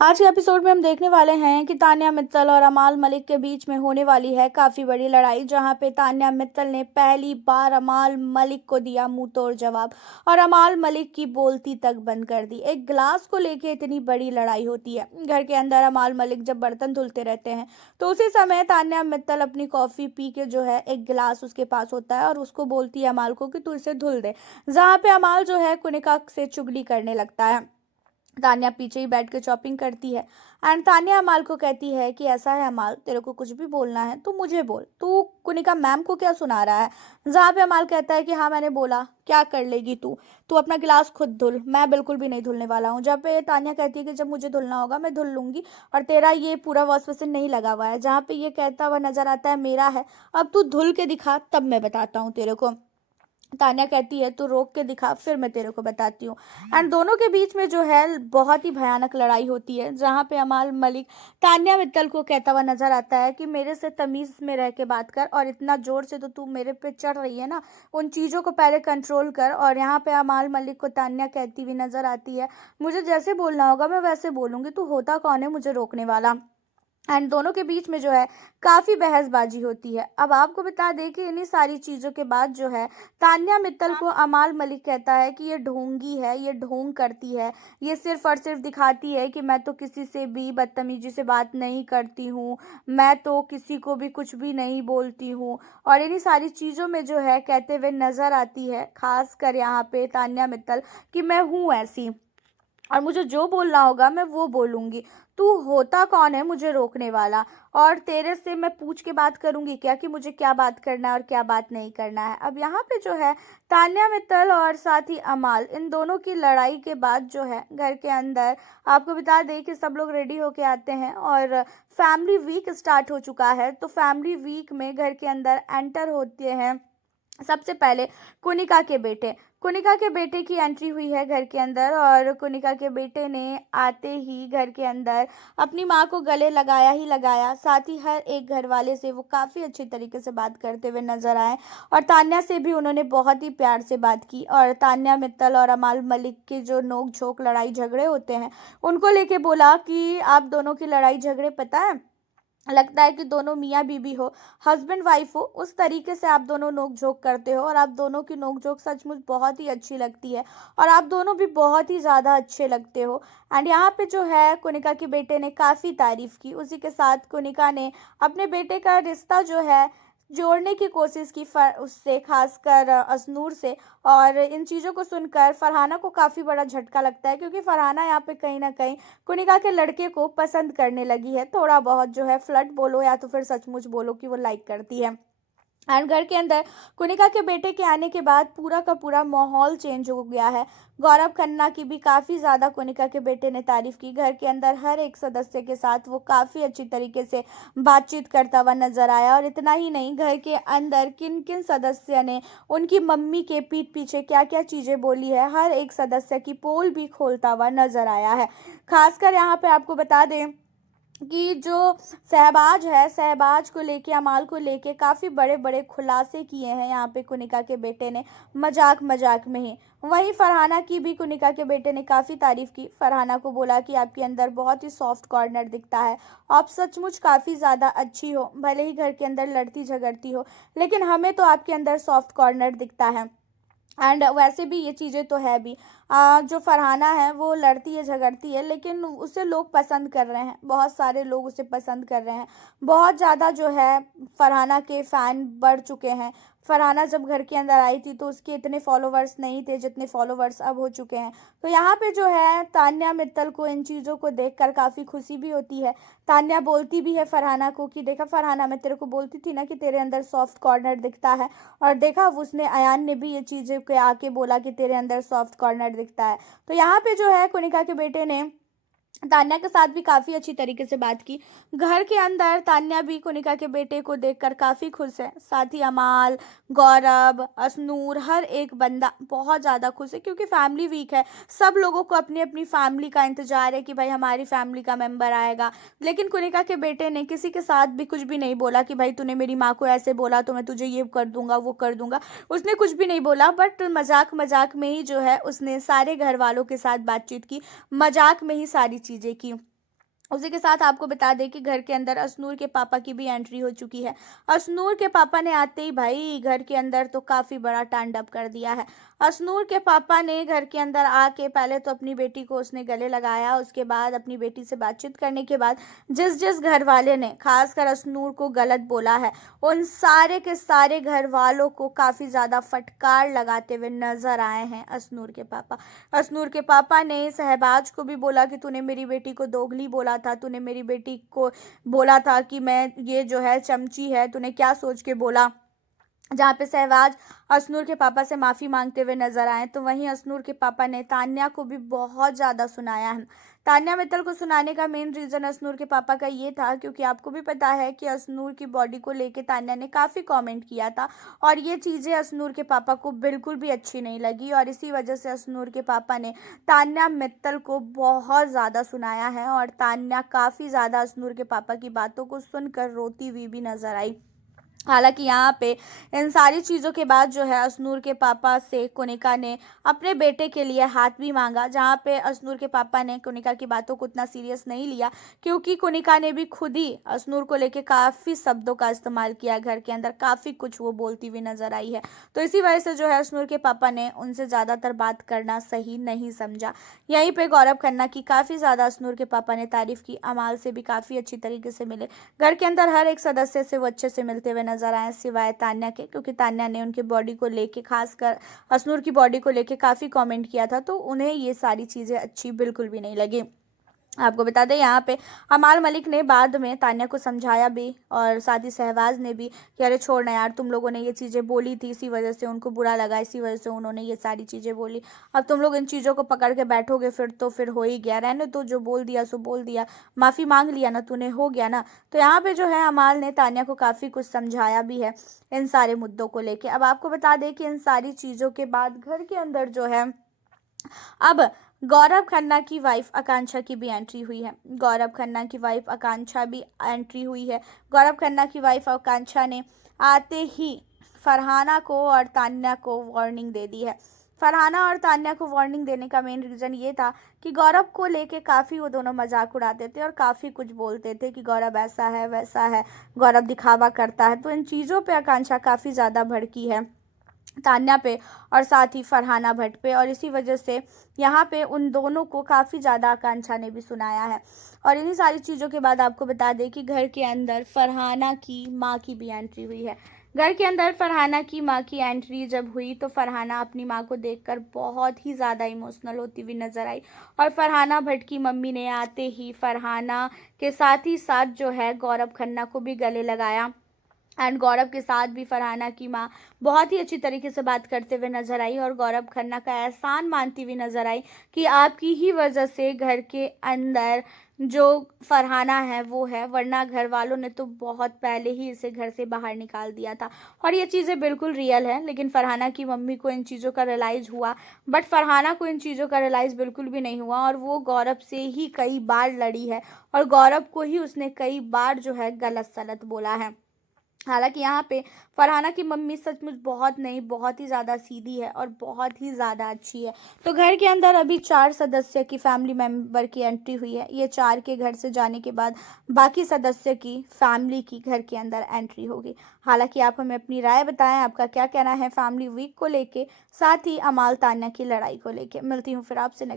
आज के एपिसोड में हम देखने वाले हैं कि तान्या मित्तल और अमाल मलिक के बीच में होने वाली है काफी बड़ी लड़ाई, जहां पे तान्या मित्तल ने पहली बार अमाल मलिक को दिया मुंह तोड़ जवाब और अमाल मलिक की बोलती तक बंद कर दी। एक गिलास को लेके इतनी बड़ी लड़ाई होती है घर के अंदर। अमाल मलिक जब बर्तन धुलते रहते हैं तो उसी समय तान्या मित्तल अपनी कॉफी पी के जो है एक गिलास उसके पास होता है और उसको बोलती है अमाल को कि तू इसे धुल दे, जहाँ पे अमाल जो है कुनिका से चुगली करने लगता है। तान्या पीछे ही बैठ के शॉपिंग करती है एंड तान्या अमाल को कहती है कि ऐसा है अमाल, तेरे को कुछ भी बोलना है तो मुझे बोल, तू कुनिका मैम को क्या सुना रहा है। जहाँ पे अमाल कहता है कि हाँ मैंने बोला, क्या कर लेगी तू तू अपना गिलास खुद धुल, मैं बिल्कुल भी नहीं धुलने वाला हूँ। जब पे तान्या कहती है कि जब मुझे धुलना होगा मैं धुल लूंगी और तेरा ये पूरा वॉश बेसिन नहीं लगा हुआ है। जहाँ पे ये कहता हुआ नजर आता है मेरा है, अब तू धुल के दिखा तब मैं बताता हूँ तेरे को। तान्या कहती है तू रोक के दिखा फिर मैं तेरे को बताती हूँ। एंड दोनों के बीच में जो है बहुत ही भयानक लड़ाई होती है, जहाँ पे अमाल मलिक तान्या मित्तल को कहता हुआ नजर आता है कि मेरे से तमीज में रह के बात कर, और इतना जोर से तो तू मेरे पे चढ़ रही है ना, उन चीजों को पहले कंट्रोल कर। और यहाँ पे अमाल मलिक को तान्या कहती हुई नजर आती है मुझे जैसे बोलना होगा मैं वैसे बोलूंगी, तू होता कौन है मुझे रोकने वाला। एंड दोनों के बीच में जो है काफी बहसबाजी होती है। अब आपको बता दें कि इन्हीं सारी चीजों के बाद जो है तान्या मित्तल को अमाल मलिक कहता है कि ये ढोंगी है, ये ढोंग करती है, ये सिर्फ और सिर्फ दिखाती है कि मैं तो किसी से भी बदतमीजी से बात नहीं करती हूँ, मैं तो किसी को भी कुछ भी नहीं बोलती हूँ। और इन्हीं सारी चीजों में जो है कहते हुए नजर आती है खास कर यहाँ पे तान्या मित्तल कि मैं हूँ ऐसी और मुझे जो बोलना होगा मैं वो बोलूंगी, तू होता कौन है मुझे रोकने वाला। और तेरे से मैं पूछ के बात करूंगी क्या कि मुझे क्या बात करना है और क्या बात नहीं करना है। अब यहाँ पे जो है तान्या मित्तल और साथ ही अमाल, इन दोनों की लड़ाई के बाद जो है घर के अंदर आपको बता दें कि सब लोग रेडी होके आते हैं और फैमिली वीक स्टार्ट हो चुका है। तो फैमिली वीक में घर के अंदर एंटर होते हैं सबसे पहले कुनिका के बेटे की एंट्री हुई है घर के अंदर। और कुनिका के बेटे ने आते ही घर के अंदर अपनी माँ को गले लगाया ही लगाया, साथ ही हर एक घर वाले से वो काफ़ी अच्छी तरीके से बात करते हुए नजर आए और तान्या से भी उन्होंने बहुत ही प्यार से बात की। और तान्या मित्तल और अमाल मलिक के जो नोक झोंक लड़ाई झगड़े होते हैं उनको लेके बोला कि आप दोनों की लड़ाई झगड़े पता है लगता है कि दोनों मियाँ बीबी हो, हस्बैंड वाइफ हो, उस तरीके से आप दोनों नोक झोंक करते हो और आप दोनों की नोक झोंक सचमुच बहुत ही अच्छी लगती है और आप दोनों भी बहुत ही ज़्यादा अच्छे लगते हो। एंड यहाँ पे जो है कुनिका के बेटे ने काफ़ी तारीफ की, उसी के साथ कुनिका ने अपने बेटे का रिश्ता जो है जोड़ने की कोशिश की उससे, खासकर असनूर से। और इन चीज़ों को सुनकर फरहाना को काफ़ी बड़ा झटका लगता है, क्योंकि फरहाना यहाँ पे कहीं ना कहीं कुनिका के लड़के को पसंद करने लगी है, थोड़ा बहुत जो है फ्लर्ट बोलो या तो फिर सचमुच बोलो कि वो लाइक करती है। एंड घर के अंदर कुनिका के बेटे के आने के बाद पूरा का पूरा माहौल चेंज हो गया है। गौरव खन्ना की भी काफ़ी ज़्यादा कुनिका के बेटे ने तारीफ की, घर के अंदर हर एक सदस्य के साथ वो काफ़ी अच्छी तरीके से बातचीत करता हुआ नजर आया। और इतना ही नहीं, घर के अंदर किन किन सदस्य ने उनकी मम्मी के पीठ पीछे क्या क्या चीज़ें बोली है, हर एक सदस्य की पोल भी खोलता हुआ नजर आया है। खासकर यहाँ पे आपको बता दें कि जो शहबाज है, शहबाज को लेके, अमाल को लेके काफ़ी बड़े बड़े खुलासे किए हैं यहाँ पे कुनिका के बेटे ने, मजाक मजाक में ही। वहीं फरहाना की भी कुनिका के बेटे ने काफ़ी तारीफ की, फरहाना को बोला कि आपके अंदर बहुत ही सॉफ्ट कॉर्नर दिखता है, आप सचमुच काफ़ी ज़्यादा अच्छी हो, भले ही घर के अंदर लड़ती झगड़ती हो लेकिन हमें तो आपके अंदर सॉफ्ट कॉर्नर दिखता है। एंड वैसे भी ये चीज़ें तो है भी, जो फरहाना है वो लड़ती है झगड़ती है लेकिन उसे लोग पसंद कर रहे हैं, बहुत सारे लोग उसे पसंद कर रहे हैं, बहुत ज़्यादा जो है फरहाना के फ़ैन बढ़ चुके हैं। फरहाना जब घर के अंदर आई थी तो उसके इतने फॉलोवर्स नहीं थे जितने फॉलोवर्स अब हो चुके हैं। तो यहाँ पे जो है तान्या मित्तल को इन चीज़ों को देखकर काफ़ी खुशी भी होती है। तान्या बोलती भी है फरहाना को कि देखा फरहाना, मैं तेरे को बोलती थी ना कि तेरे अंदर सॉफ्ट कॉर्नर दिखता है, और देखा उसने, अयान ने भी ये चीज़ें के आके बोला कि तेरे अंदर सॉफ्ट कॉर्नर दिखता है। तो यहाँ पे जो है कुनिका के बेटे ने तान्या के साथ भी काफ़ी अच्छी तरीके से बात की। घर के अंदर तान्या भी कुनिका के बेटे को देखकर काफ़ी खुश है, साथ ही अमाल, गौरव, असनूर, हर एक बंदा बहुत ज़्यादा खुश है, क्योंकि फैमिली वीक है। सब लोगों को अपनी अपनी फैमिली का इंतजार है कि भाई हमारी फैमिली का मेंबर आएगा। लेकिन कुनिका के बेटे ने किसी के साथ भी कुछ भी नहीं बोला कि भाई तूने मेरी माँ को ऐसे बोला तो मैं तुझे ये कर दूंगा वो कर दूंगा, उसने कुछ भी नहीं बोला। बट मजाक मजाक में ही जो है उसने सारे घर वालों के साथ बातचीत की, मजाक में ही सारी चीज़ें की। उसी के साथ आपको बता दें कि घर के अंदर अशनूर के पापा की भी एंट्री हो चुकी है। अशनूर के पापा ने आते ही भाई घर के अंदर तो काफ़ी बड़ा तांडव कर दिया है। अशनूर के पापा ने घर के अंदर आके पहले तो अपनी बेटी को उसने गले लगाया, उसके बाद अपनी बेटी से बातचीत करने के बाद जिस जिस घर वाले ने खासकर अशनूर को गलत बोला है, उन सारे के सारे घर वालों को काफ़ी ज़्यादा फटकार लगाते हुए नजर आए हैं अशनूर के पापा। अशनूर के पापा ने शहबाज को भी बोला कि तूने मेरी बेटी को दोगली बोला था, तूने मेरी बेटी को बोला था कि मैं ये जो है चमची है, तूने क्या सोच के बोला। जहाँ पे शहबाज अशनूर के पापा से माफ़ी मांगते हुए नजर आए, तो वहीं अशनूर के पापा ने तान्या को भी बहुत ज़्यादा सुनाया है। तान्या मित्तल को सुनाने का मेन रीज़न अशनूर के पापा का ये था क्योंकि आपको भी पता है कि अशनूर की बॉडी को लेके तान्या ने काफ़ी कमेंट किया था और ये चीज़ें अशनूर के पापा को बिल्कुल भी अच्छी नहीं लगी और इसी वजह से अशनूर के पापा ने तान्या मित्तल को बहुत ज़्यादा सुनाया है और तान्या काफ़ी ज़्यादा अशनूर के पापा की बातों को सुनकर रोती हुई भी नजर आई। हालांकि यहाँ पे इन सारी चीज़ों के बाद जो है अशनूर के पापा से कुनिका ने अपने बेटे के लिए हाथ भी मांगा, जहाँ पे अशनूर के पापा ने कुनिका की बातों को उतना सीरियस नहीं लिया क्योंकि कुनिका ने भी खुद ही अशनूर को लेके काफ़ी शब्दों का इस्तेमाल किया, घर के अंदर काफ़ी कुछ वो बोलती हुई नजर आई है। तो इसी वजह से जो है अशनूर के पापा ने उनसे ज़्यादातर बात करना सही नहीं समझा। यहीं पर गौरव खन्ना की काफ़ी ज़्यादा अशनूर के पापा ने तारीफ की, अमाल से भी काफ़ी अच्छी तरीके से मिले, घर के अंदर हर एक सदस्य से वो अच्छे से मिलते हुए नजर आए सिवाय तान्या के, क्योंकि तान्या ने उनकी बॉडी को लेके खासकर अशनूर की बॉडी को लेके काफ़ी कमेंट किया था, तो उन्हें ये सारी चीज़ें अच्छी बिल्कुल भी नहीं लगी। आपको बता दें यहाँ पे अमाल मलिक ने बाद में तान्या को समझाया भी और साथ ही शहबाज ने भी कि अरे छोड़ ना यार, तुम लोगों ने ये चीज़ें बोली थी, इसी वजह से उनको बुरा लगा, इसी वजह से उन्होंने ये सारी चीज़ें बोली। अब तुम लोग इन चीज़ों को पकड़ के बैठोगे फिर तो फिर हो ही गया, रहने तो, जो बोल दिया सो बोल दिया, माफ़ी मांग लिया ना तूने, हो गया ना। तो यहाँ पे जो है अमाल ने तान्या को काफ़ी कुछ समझाया भी है इन सारे मुद्दों को लेके। अब आपको बता दें कि इन सारी चीज़ों के बाद घर के अंदर जो है अब गौरव खन्ना की वाइफ आकांक्षा की भी एंट्री हुई है। गौरव खन्ना की वाइफ आकांक्षा भी एंट्री हुई है। गौरव खन्ना की वाइफ आकांक्षा ने आते ही फरहाना को और तान्या को वार्निंग दे दी है। फरहाना और तान्या को वार्निंग देने का मेन रीज़न ये था कि गौरव को लेके काफ़ी वो दोनों मजाक उड़ाते थे और काफ़ी कुछ बोलते थे कि गौरव ऐसा है वैसा है, गौरव दिखावा करता है। तो इन चीज़ों पे आकांक्षा काफ़ी ज़्यादा भड़की है तान्या पे और साथ ही फरहाना भट्ट पे, और इसी वजह से यहाँ पे उन दोनों को काफ़ी ज़्यादा आकांक्षा ने भी सुनाया है। और इन्हीं सारी चीज़ों के बाद आपको बता दें कि घर के अंदर फरहाना की माँ की भी एंट्री हुई है। घर के अंदर फरहाना की माँ की एंट्री जब हुई तो फरहाना अपनी माँ को देखकर बहुत ही ज़्यादा इमोशनल होती हुई नजर आई और फरहाना भट्ट की मम्मी ने आते ही फरहाना के साथ ही साथ जो है गौरव खन्ना को भी गले लगाया एंड गौरव के साथ भी फरहाना की माँ बहुत ही अच्छी तरीके से बात करते हुए नजर आई और गौरव खन्ना का एहसान मानती हुई नजर आई कि आपकी ही वजह से घर के अंदर जो फरहाना है वो है, वरना घर वालों ने तो बहुत पहले ही इसे घर से बाहर निकाल दिया था। और ये चीज़ें बिल्कुल रियल है, लेकिन फरहाना की मम्मी को इन चीज़ों का रियलाइज़ हुआ, बट फरहाना को इन चीज़ों का रियलाइज़ बिल्कुल भी नहीं हुआ और वो गौरव से ही कई बार लड़ी है और गौरव को ही उसने कई बार जो है गलत सलत बोला है। हालांकि यहाँ पे फरहाना की मम्मी सचमुच बहुत नहीं, बहुत ही ज़्यादा सीधी है और बहुत ही ज़्यादा अच्छी है। तो घर के अंदर अभी 4 सदस्य की फैमिली मेंबर की एंट्री हुई है। ये 4 के घर से जाने के बाद बाकी सदस्य की फैमिली की घर के अंदर एंट्री होगी। हालांकि आप हमें अपनी राय बताएं, आपका क्या कहना है फैमिली वीक को लेके, साथ ही अमाल तान्या की लड़ाई को लेके। मिलती हूँ फिर आपसे नेक्स्ट।